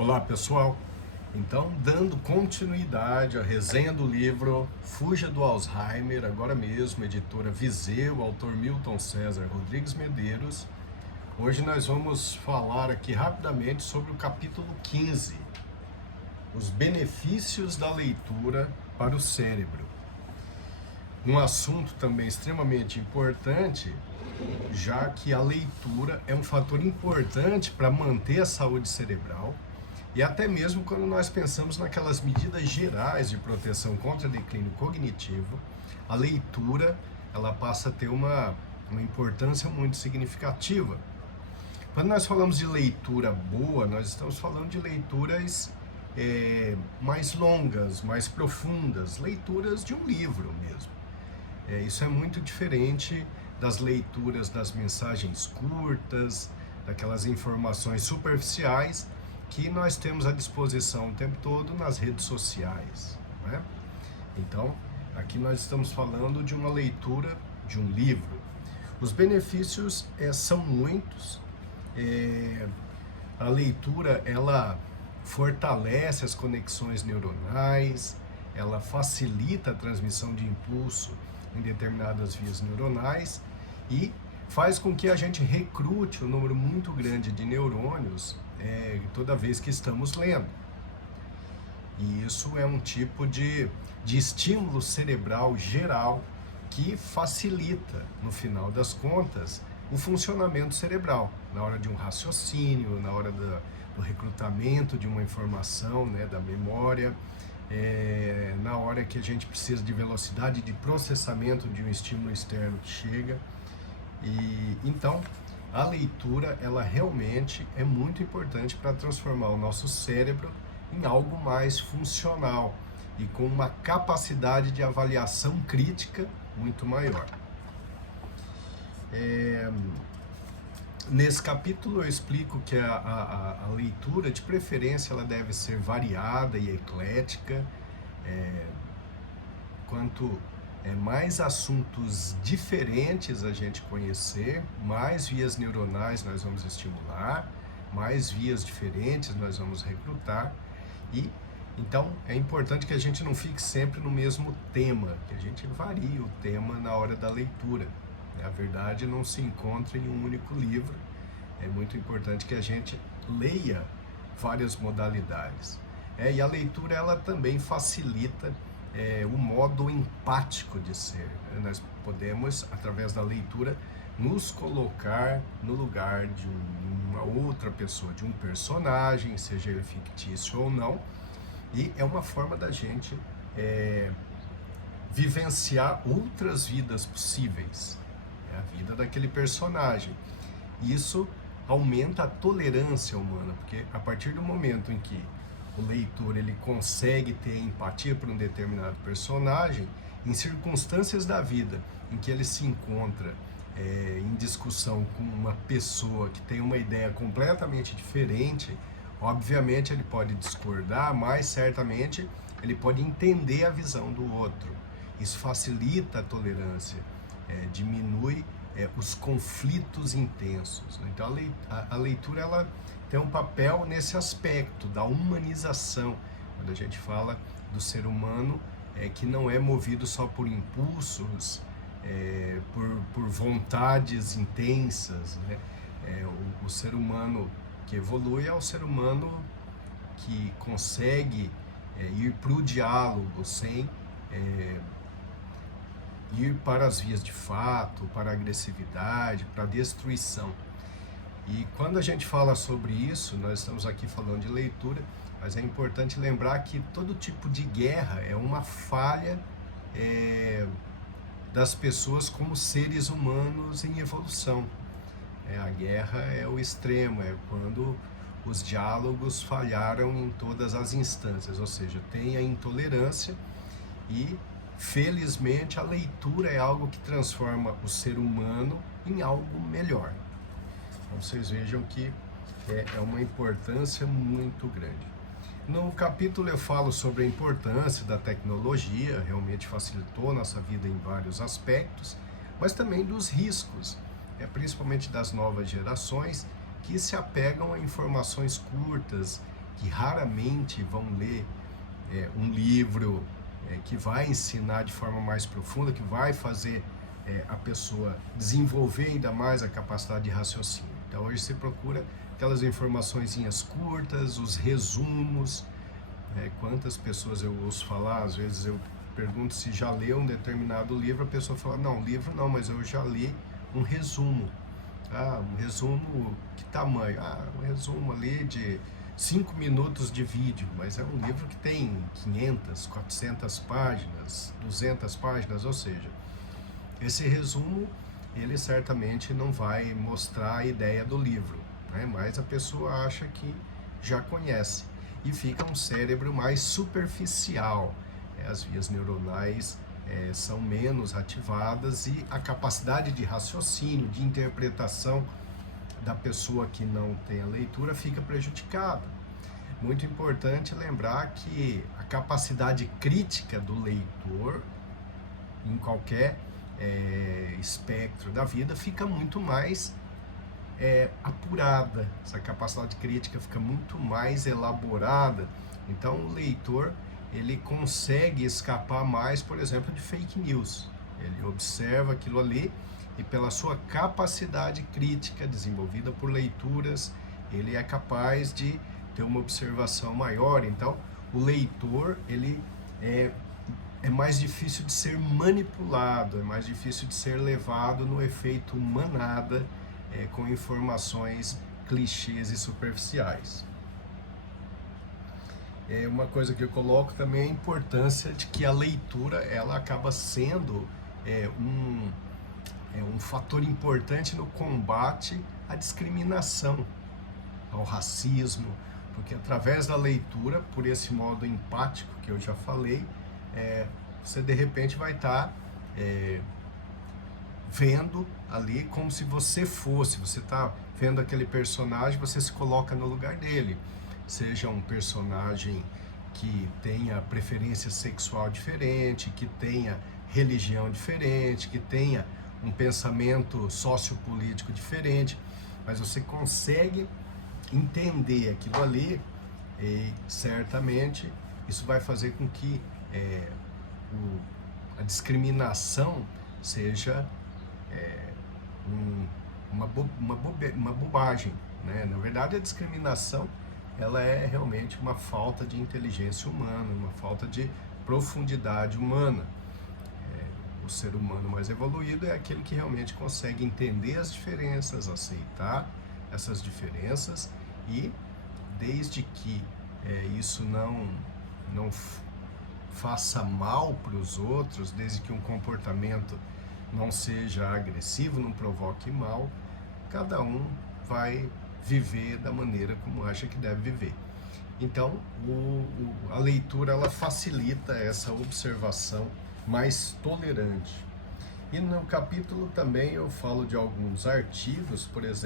Olá pessoal, então dando continuidade à resenha do livro Fuja do Alzheimer, agora mesmo, editora Viseu, autor Milton César Rodrigues Medeiros. Hoje nós vamos falar aqui rapidamente sobre o capítulo 15, os benefícios da leitura para o cérebro. Um assunto também extremamente importante, já que a leitura é um fator importante para manter a saúde cerebral. E até mesmo quando nós pensamos naquelas medidas gerais de proteção contra declínio cognitivo, a leitura ela passa a ter uma importância muito significativa. Quando nós falamos de leitura boa, nós estamos falando de leituras mais longas, mais profundas, leituras de um livro mesmo. Isso é muito diferente das leituras das mensagens curtas, daquelas informações superficiais que nós temos à disposição o tempo todo nas redes sociais, né? Então, aqui nós estamos falando de uma leitura de um livro. Os benefícios são muitos. A leitura, ela fortalece as conexões neuronais, ela facilita a transmissão de impulso em determinadas vias neuronais e faz com que a gente recrute um número muito grande de neurônios toda vez que estamos lendo. E isso é um tipo de estímulo cerebral geral que facilita, no final das contas, o funcionamento cerebral, na hora de um raciocínio, na hora do recrutamento de uma informação, né, da memória, na hora que a gente precisa de velocidade de processamento de um estímulo externo que chega. E então a leitura ela realmente é muito importante para transformar o nosso cérebro em algo mais funcional e com uma capacidade de avaliação crítica muito maior. Nesse capítulo eu explico que a leitura, de preferência, ela deve ser variada e eclética. Quanto mais assuntos diferentes a gente conhecer, mais vias neuronais nós vamos estimular, mais vias diferentes nós vamos recrutar. E então é importante que a gente não fique sempre no mesmo tema, que a gente varie o tema na hora da leitura. A verdade não se encontra em um único livro. É muito importante que a gente leia várias modalidades. E a leitura ela também facilita o modo empático de ser. Nós podemos, através da leitura, nos colocar no lugar de uma outra pessoa, de um personagem, seja ele fictício ou não, e é uma forma da gente vivenciar outras vidas possíveis, a vida daquele personagem. Isso aumenta a tolerância humana, porque a partir do momento em que o leitor ele consegue ter empatia por um determinado personagem, em circunstâncias da vida em que ele se encontra em discussão com uma pessoa que tem uma ideia completamente diferente, obviamente ele pode discordar, mas certamente ele pode entender a visão do outro. Isso facilita a tolerância, diminui os conflitos intensos. Então a leitura ela tem um papel nesse aspecto da humanização, quando a gente fala do ser humano que não é movido só por impulsos, por vontades intensas, né? O ser humano que evolui é o ser humano que consegue ir para o diálogo sem ir para as vias de fato, para a agressividade, para a destruição. E quando a gente fala sobre isso, nós estamos aqui falando de leitura, mas é importante lembrar que todo tipo de guerra é uma falha das pessoas como seres humanos em evolução. A guerra é o extremo, é quando os diálogos falharam em todas as instâncias, ou seja, tem a intolerância e, felizmente, a leitura é algo que transforma o ser humano em algo melhor. Então vocês vejam que é uma importância muito grande. No capítulo eu falo sobre a importância da tecnologia, realmente facilitou nossa vida em vários aspectos, mas também dos riscos, principalmente das novas gerações, que se apegam a informações curtas, que raramente vão ler um livro que vai ensinar de forma mais profunda, que vai fazer a pessoa desenvolver ainda mais a capacidade de raciocínio. Então hoje se procura aquelas informaçõezinhas curtas, os resumos. Quantas pessoas eu ouço falar, às vezes eu pergunto se já leu um determinado livro, a pessoa fala, não, livro não, mas eu já li um resumo. Um resumo, que tamanho? Um resumo ali de 5 minutos de vídeo, mas é um livro que tem 500, 400 páginas, 200 páginas, ou seja, esse resumo, ele certamente não vai mostrar a ideia do livro, né? Mas a pessoa acha que já conhece e fica um cérebro mais superficial. As vias neuronais são menos ativadas e a capacidade de raciocínio, de interpretação da pessoa que não tem a leitura fica prejudicada. Muito importante lembrar que a capacidade crítica do leitor, em qualquer espectro da vida, fica muito mais apurada, essa capacidade crítica fica muito mais elaborada. Então o leitor, ele consegue escapar mais, por exemplo, de fake news. Ele observa aquilo ali e pela sua capacidade crítica desenvolvida por leituras, ele é capaz de ter uma observação maior. Então o leitor, ele é mais difícil de ser manipulado, é mais difícil de ser levado no efeito manada, com informações clichês e superficiais. Uma coisa que eu coloco também é a importância de que a leitura, ela acaba sendo um fator importante no combate à discriminação, ao racismo, porque através da leitura, por esse modo empático que eu já falei, você de repente vai estar vendo ali como se você está vendo aquele personagem, você se coloca no lugar dele, seja um personagem que tenha preferência sexual diferente, que tenha religião diferente, que tenha um pensamento sociopolítico diferente, mas você consegue entender aquilo ali e certamente isso vai fazer com que a discriminação seja uma bobagem, né? Na verdade, a discriminação, ela é realmente uma falta de inteligência humana, uma falta de profundidade humana. O ser humano mais evoluído é aquele que realmente consegue entender as diferenças, aceitar essas diferenças e, desde que isso não faça mal para os outros, desde que um comportamento não seja agressivo, não provoque mal, cada um vai viver da maneira como acha que deve viver. Então, a leitura, ela facilita essa observação mais tolerante. E no capítulo também eu falo de alguns artigos, por exemplo,